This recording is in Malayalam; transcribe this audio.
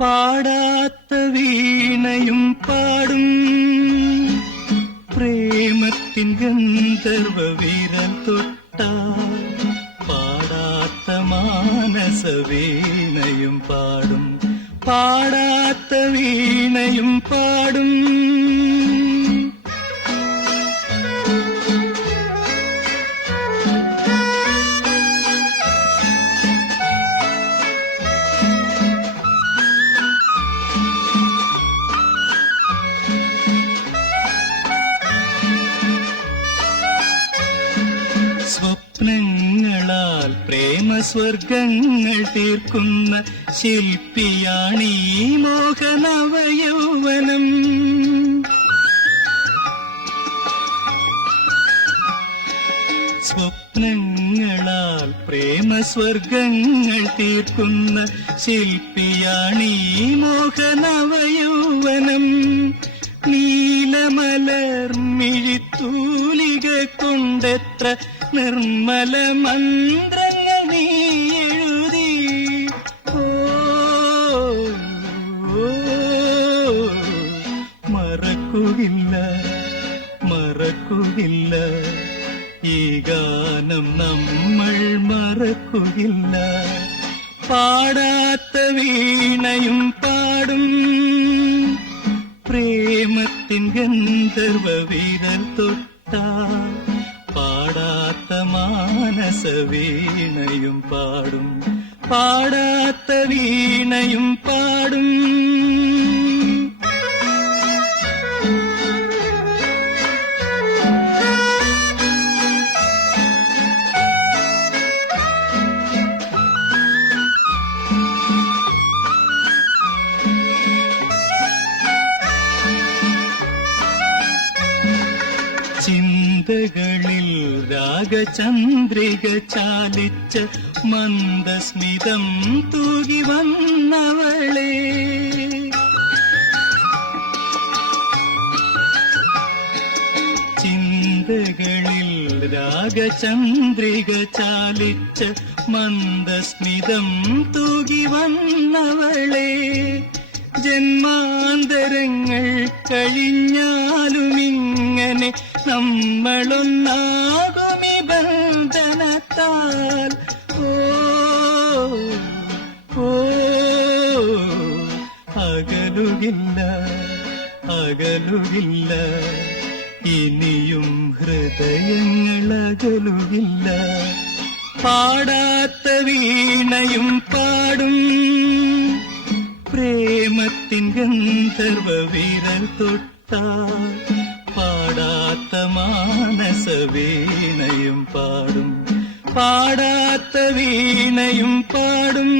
പാടാത്ത വീണയും പാടും. പ്രേമത്തിൻ ഗന്ധർവ വീരൽ തൊട്ടാൽ പാടാത്ത മാനസ വീണയും പാടും. പാടാത്ത വീണയും പാടും. സ്വപ്നങ്ങളാൽ പ്രേമസ്വർഗങ്ങൾ തീർക്കുന്ന ശില്പിയാണീ മോഹനവയൗവനം. സ്വപ്നങ്ങളാൽ പ്രേമസ്വർഗങ്ങൾ തീർക്കുന്ന ശില്പിയാണീ മോഹനവയൗവനം. നീലമലർ മിഴിത്തൂലിക കൊണ്ടെത്ര നിർമ്മല മന്ത്രങ്ങൾ നീ എഴുതി. മറക്കുകില്ല മറക്കുകില്ല ഈ ഗാനം നമ്മൾ മറക്കുകില്ല. പാടാത്ത വീണയും പാടും പ്രേമത്തിൻ ഗന്ധർവ വീരൽ തൊട്ടാ. മാനസ വീണയും പാടും പാടാത്ത വീണയും പാടും ചിന്തകളിൽ രാഗചന്ദ്രിക ചാലിച്ച മന്ദസ്മിതം തൂകി വന്നവളെ. ചിന്തകളിൽ രാഗചന്ദ്രിക ചാലിച്ച മന്ദസ്മിതം തൂകി വന്നവളെ. ജന്മാന്തരങ്ങൾ കഴിഞ്ഞാലും ബന്ധനത്താൽ ഓ ഓ അകലുകില്ല അകലുകില്ല. ഇനിയും ഹൃദയങ്ങൾ അകലുകില്ല പാടാത്ത വീണയും പാടും. പ്രേമത്തിൻ ഗന്ധർവ വീരൽ തൊട്ടാൽ പാടാത്ത മാനസ വീണയും പാടും. பாடாத்த வீணையும் பாடும்.